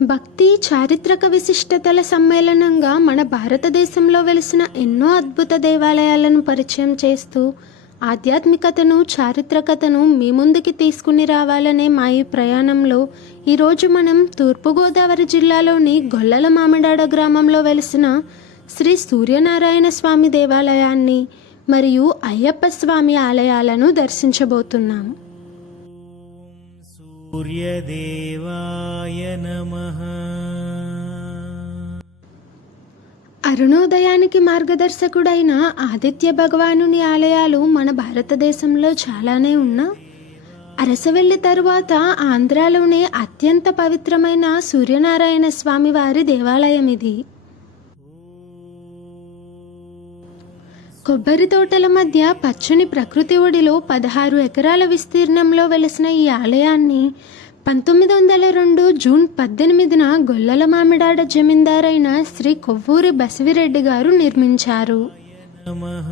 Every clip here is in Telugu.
భక్తి చారిత్రక విశిష్టతల సమ్మేళనంగా మన భారతదేశంలో వెలిసిన ఎన్నో అద్భుత దేవాలయాలను పరిచయం చేస్తూ ఆధ్యాత్మికతను చారిత్రకతను మీ ముందుకి తీసుకుని రావాలనే మా ఈ ప్రయాణంలో ఈరోజు మనం తూర్పుగోదావరి జిల్లాలోని గొల్లల మామిడాడ గ్రామంలో వెలిసిన శ్రీ సూర్యనారాయణ స్వామి దేవాలయాన్ని మరియు అయ్యప్ప స్వామి ఆలయాలను దర్శించబోతున్నాము. సూర్యదేవాయ నమః. అరుణోదయానికి మార్గదర్శకుడైన ఆదిత్య భగవానుని ఆలయాలు మన భారతదేశంలో చాలానే ఉన్నా అరసవెల్లి తరువాత ఆంధ్రాలోనే అత్యంత పవిత్రమైన సూర్యనారాయణ స్వామి వారి దేవాలయం ఇది. కొబ్బరి తోటల మధ్య పచ్చని ప్రకృతి ఒడిలో 16 ఎకరాల విస్తీర్ణంలో వెలసిన ఈ ఆలయాన్ని 1902 జూన్ 18న గొల్లల మామిడాడ జమీందారైన శ్రీ కొవ్వూరి బసివిరెడ్డి గారు నిర్మించారు. నమః.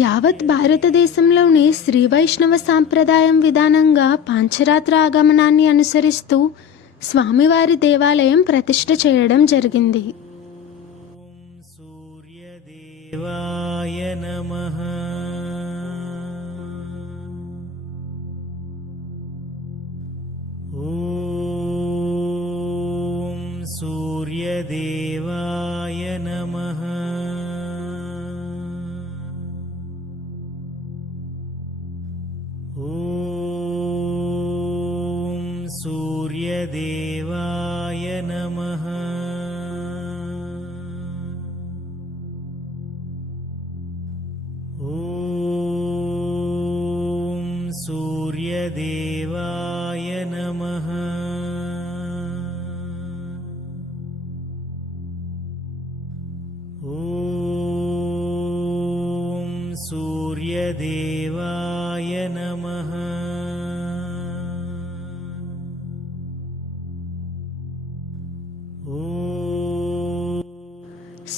యావత్ భారతదేశంలోని శ్రీ వైష్ణవ సాంప్రదాయం విధానంగా పాంచరాత్ర ఆగమనాన్ని అనుసరిస్తూ స్వామివారి దేవాలయం ప్రతిష్ఠ చేయడం జరిగింది. సూర్యదేవాయ నమః. ఓం సూర్యదేవాయ నమః. ఓం సూర్యదేవాయ నమః. ఓం సూర్యదేవాయ నమః. ఓం సూర్యదేవాయ నమః.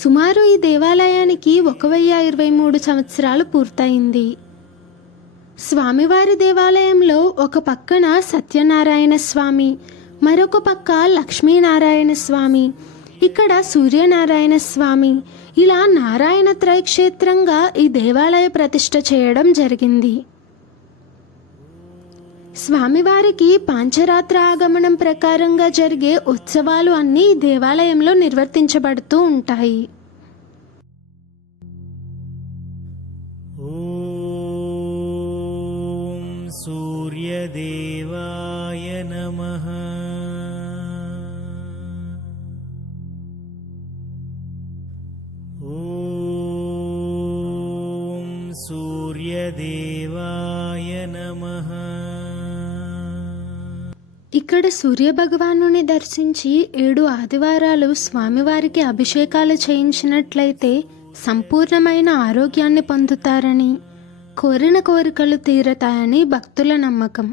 సుమారు ఈ దేవాలయానికి 1023 సంవత్సరాలు పూర్తయింది. స్వామివారి దేవాలయంలో ఒక పక్కన సత్యనారాయణ స్వామి, మరొక పక్క లక్ష్మీనారాయణ స్వామి, ఇక్కడ సూర్యనారాయణ స్వామి, ఇలా నారాయణ త్రైక్షేత్రంగా ఈ దేవాలయ ప్రతిష్ఠ చేయడం జరిగింది. స్వామివారికి పాంచరాత్ర ఆగమనం ప్రకారంగా జరిగే ఉత్సవాలు అన్నీ ఈ దేవాలయంలో నిర్వర్తించబడుతూ ఉంటాయి. ఓం సూర్యదేవాయ నమః. ఓం సూర్యదేవాయ నమః. ఇక్కడ సూర్యభగవానుని దర్శించి 7 ఆదివారాలు స్వామివారికి అభిషేకాలు చేయించినట్లయితే సంపూర్ణమైన ఆరోగ్యాన్ని పొందుతారని, కోరిన కోరికలు తీరతాయని భక్తుల నమ్మకం.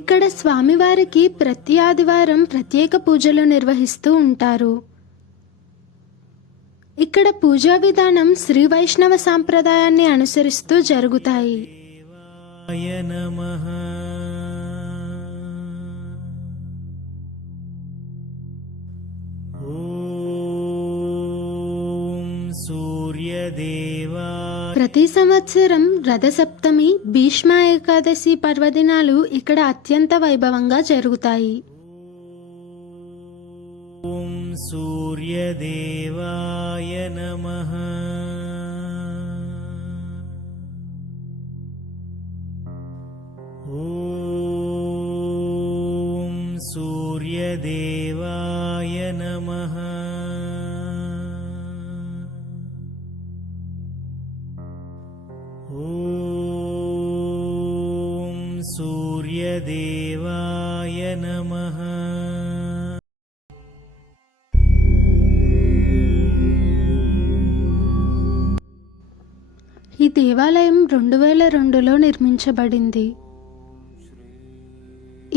ఇక్కడ స్వామివారికి ప్రతి ఆదివారం ప్రత్యేక పూజలు నిర్వహిస్తూ ఉంటారు. ఇక్కడ పూజా విధానం శ్రీ వైష్ణవ సాంప్రదాయాన్ని అనుసరిస్తూ జరుగుతాయి. దేవాయ నమః. ఓం సూర్యదేవాయ. ప్రతి సంవత్సరం రథసప్తమి, భీష్మ ఏకాదశి పర్వదినాలు ఇక్కడ అత్యంత వైభవంగా జరుగుతాయి. ఓం సూర్యదేవాయ నమః. ఓం సూర్యదేవాయ నమః. ఓం సూర్యదేవాయ నమః. ఈ దేవాలయం 2002లో నిర్మించబడింది.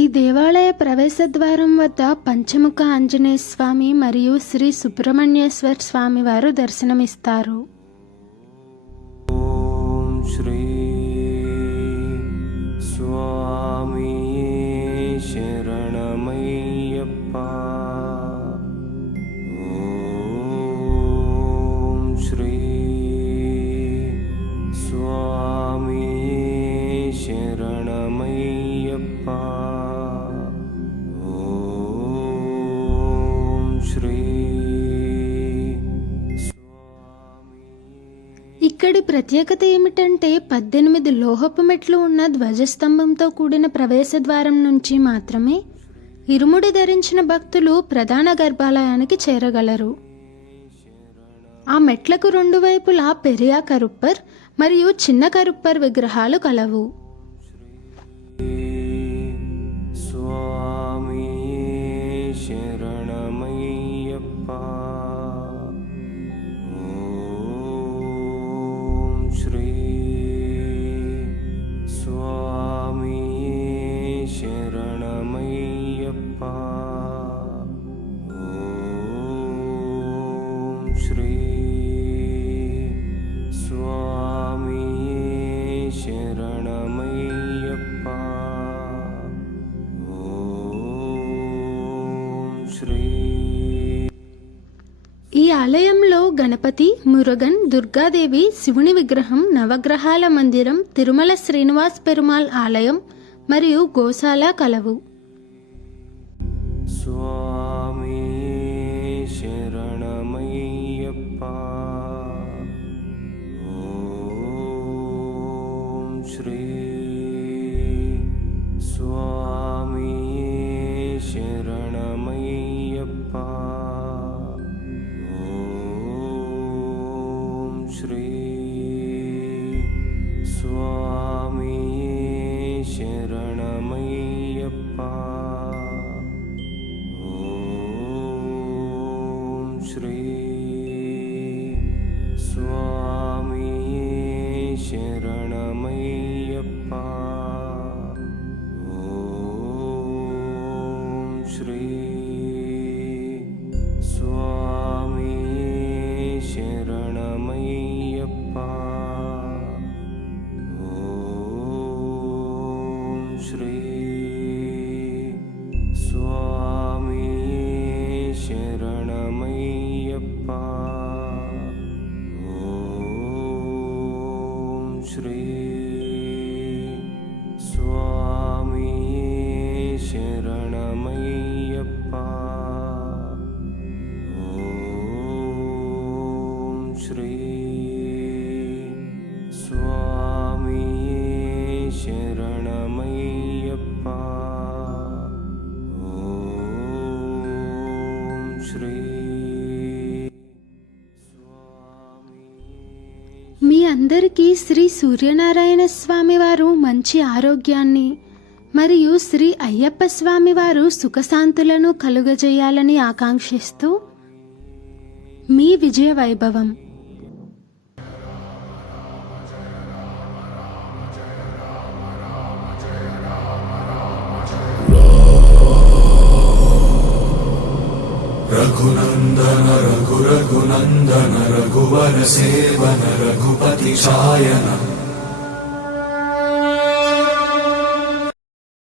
ఈ దేవాలయ ప్రవేశ ద్వారం వద్ద పంచముఖ ఆంజనేయ స్వామి మరియు శ్రీ సుబ్రహ్మణ్యేశ్వర స్వామి వారు దర్శనమిస్తారు. ఓం శ్రీ స్వామి శరణమయ్యప్ప. ఓం శ్రీ స్వామి శరణమయ్యప్ప. ఓం శ్రీ ఇక్కడి ప్రత్యేకత ఏమిటంటే 18 లోహపు మెట్లు ఉన్న ధ్వజస్తంభంతో కూడిన ప్రవేశ ద్వారం నుంచి మాత్రమే ఇరుముడి ధరించిన భక్తులు ప్రధాన గర్భాలయానికి చేరగలరు. ఆ మెట్లకు 2 వైపులా పెరియా కరుప్పర్ మరియు చిన్న కరుప్పర్ విగ్రహాలు కలవు. స్వామి శరణమయ్యప్ప. ఓం శ్రీ స్వామి శరణమయ్యప్ప. ఓం శ్రీ స్వామి శరణమయ్యప్ప. ఓం శ్రీ. ఈ ఆలయంలో గణపతి, మురుగన్, దుర్గాదేవి, శివుని విగ్రహం, నవగ్రహాల మందిరం, తిరుమల శ్రీనివాస్ పెరుమాళ్ ఆలయం మరియు గోశాల కలవు. స్వామి శరణమయ్యప్ప. ఓం శ్రీ స్వామి శరణమయ్యప్ప. ఓం శ్రీ స్వామి శరణమయ్యప్ప. ఓం శ్రీ స్వామి శరణమయ్యప్ప. ఓం శ్రీ స్వామి శరణమయ్యప్ప. ఓం శ్రీ స్వామి శరణమయ్యప్ప. ఓం శ్రీ స్వామి శరణమయ్యప్ప. ఓం శ్రీ స్వామి శరణమయ్యప్ప. ఓం శ్రీ మీ అందరికీ శ్రీ సూర్యనారాయణ స్వామి వారు మంచి ఆరోగ్యాన్ని మరియు శ్రీ అయ్యప్ప స్వామి వారు సుఖశాంతులను కలుగజేయాలని ఆకాంక్షిస్తూ మీ విజయ వైభవం. రఘునందన రఘునందన రఘువర సేవన రఘుపతి ఛాయన